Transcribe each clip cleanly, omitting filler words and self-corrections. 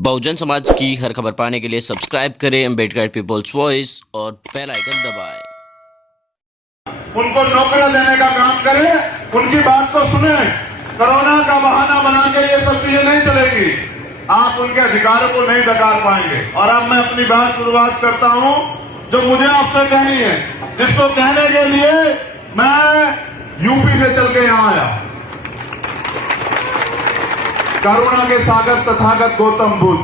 बहुजन समाज की हर खबर पाने के लिए सब्सक्राइब करें अम्बेडकर पीपल्स वॉइस और बेल आइकन दबाएं। उनको नौकरी देने का काम करें, उनकी बात को सुने। कोरोना का बहाना बना के ये सब चीजें नहीं चलेगी। आप उनके अधिकारों को नहीं नकार पाएंगे। और अब मैं अपनी बात शुरुआत करता हूं जो मुझे आपसे कहनी है, जिसको कहने के लिए मैं यूपी से चल के यहां आया। करुणा के सागर तथागत गौतम बुद्ध,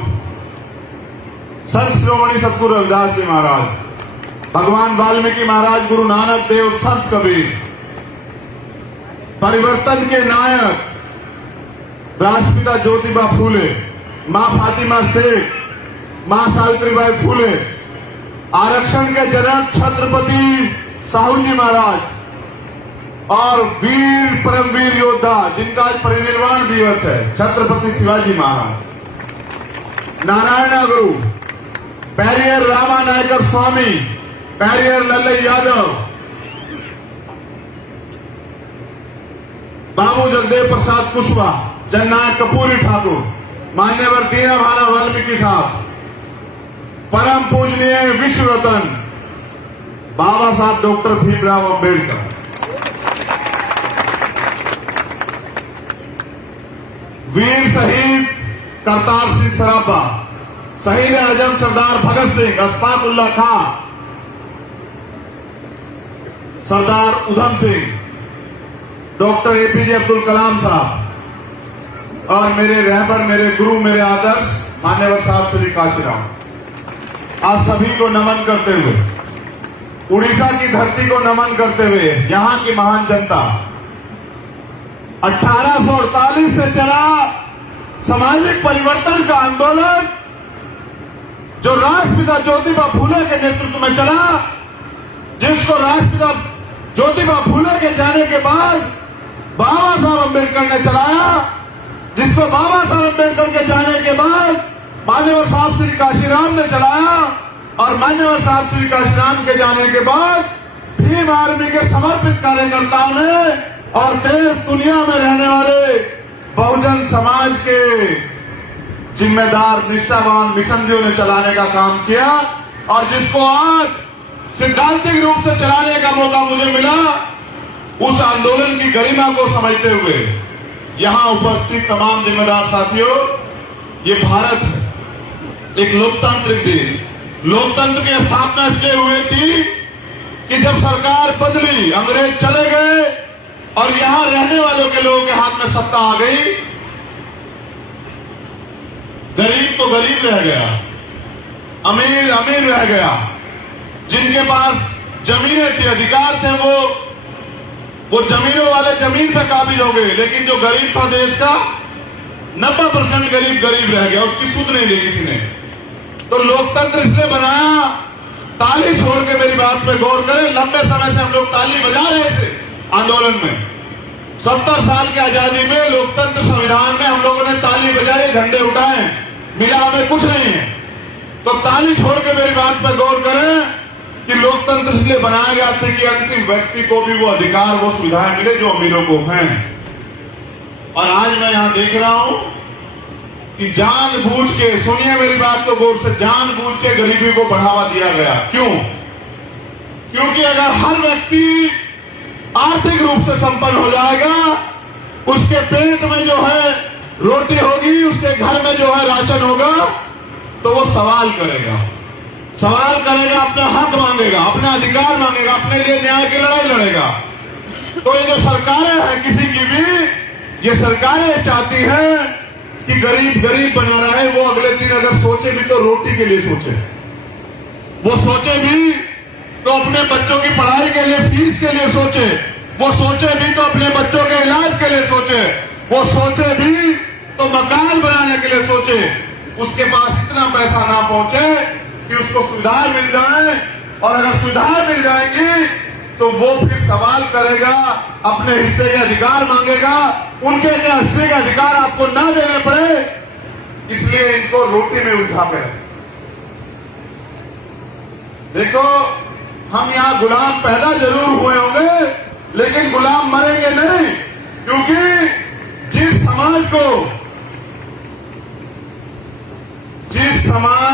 संत शिरोमणि सतगुरु रविदास जी महाराज, भगवान वाल्मीकि महाराज, गुरु नानक देव, संत कबीर, परिवर्तन के नायक राष्ट्रपिता ज्योतिबा फूले, मां फातिमा शेख, मां सावित्रीबाई फूले, आरक्षण के जनक छत्रपति साहू जी महाराज और वीर परमवीर योद्धा जिनका आज परिनिर्वाण दिवस है, छत्रपति शिवाजी महाराज, नारायण गुरु, पेरियर रामा नायकर स्वामी, पेरियर लल्लई यादव, बाबू जगदेव प्रसाद कुशवाहा, जननायक कपूरी ठाकुर, मान्यवर दीनभाला वाल्मीकि साहब, परम पूजनीय विश्व रत्न बाबा साहब डॉक्टर भीमराव अम्बेडकर, वीर शहीद करतार सिंह सराफा, शहीद आजम सरदार भगत सिंह, अशफाक उल्लाह खां, सरदार उधम सिंह, डॉक्टर एपीजे अब्दुल कलाम साहब और मेरे रहबर, मेरे गुरु, मेरे आदर्श मान्यवर साहब श्री काशीराम, आप सभी को नमन करते हुए, उड़ीसा की धरती को नमन करते हुए, यहां की महान जनता, 1848 से चला सामाजिक परिवर्तन का आंदोलन जो राष्ट्रपिता ज्योतिबा फूले के नेतृत्व में चला, जिसको राष्ट्रपिता ज्योतिबा फूले के जाने के बाद बाबा साहब अम्बेडकर ने चलाया, जिसको बाबा साहब अम्बेडकर के जाने के बाद मान्यवर साहब श्री काशीराम ने चलाया और मान्यवर साहब श्री काशीराम के जाने के बाद भीम आर्मी के समर्पित कार्यकर्ताओं ने और देश दुनिया में रहने वाले बहुजन समाज के जिम्मेदार निष्ठावान मिशनरियों ने चलाने का काम किया और जिसको आज सिद्धांतिक रूप से चलाने का मौका मुझे मिला, उस आंदोलन की गरिमा को समझते हुए यहां उपस्थित तमाम जिम्मेदार साथियों, ये भारत है, एक लोकतांत्रिक देश। लोकतंत्र की स्थापना इसलिए हुई थी कि जब सरकार बदली, अंग्रेज चले गए और यहां रहने वालों के लोगों के हाथ में सत्ता आ गई, गरीब तो गरीब रह गया, अमीर अमीर रह गया। जिनके पास जमीनें थी, अधिकार थे, वो जमीनों वाले जमीन पे काबिल हो गए, लेकिन जो गरीब था देश का 90% गरीब गरीब रह गया, उसकी सुध नहीं ली किसी ने। तो लोकतंत्र इसलिए बनाया, ताली छोड़ के मेरी बात पे गौर करें, लंबे समय से हम लोग ताली बजा रहे थे आंदोलन में। 70 साल की आजादी में लोकतंत्र संविधान में हम लोगों ने ताली बजाई, झंडे उठाए, मिला हमें कुछ नहीं है। तो ताली छोड़ के मेरी बात पर गौर करें कि लोकतंत्र इसलिए बनाया गया था कि अंतिम व्यक्ति को भी वो अधिकार, वो सुविधाएं मिले जो अमीरों को हैं। और आज मैं यहां देख रहा हूं कि जानबूझ के, सुनिए मेरी बात को गौर से, जानबूझ के गरीबी को बढ़ावा दिया गया। क्यों? क्योंकि अगर हर व्यक्ति आर्थिक रूप से संपन्न हो जाएगा, उसके पेट में जो है रोटी होगी, उसके घर में जो है राशन होगा, तो वो सवाल करेगा, अपना हक मांगेगा, अपना अधिकार मांगेगा, अपने लिए न्याय की लड़ाई लड़ेगा। तो ये जो सरकारें हैं किसी की भी, ये सरकारें चाहती हैं कि गरीब गरीब बना रहा है, वो अगले दिन अगर सोचे भी तो रोटी के लिए सोचे, वो सोचे भी तो अपने बच्चों की पढ़ाई के लिए, फीस के लिए सोचे, वो सोचे भी तो अपने बच्चों के इलाज के लिए सोचे, वो सोचे भी तो मकान बनाने के लिए सोचे। उसके पास इतना पैसा ना पहुंचे कि उसको सुविधाएं मिल जाए, और अगर सुविधाएं मिल जाएंगी तो वो फिर सवाल करेगा, अपने हिस्से के अधिकार मांगेगा, उनके हिस्से के अधिकार आपको ना देने पड़े, इसलिए इनको रोटी में उलझा के रखें। देखो, हम यहां गुलाम पैदा जरूर हुए होंगे, लेकिन गुलाम मरेंगे नहीं, क्योंकि जिस समाज को समाज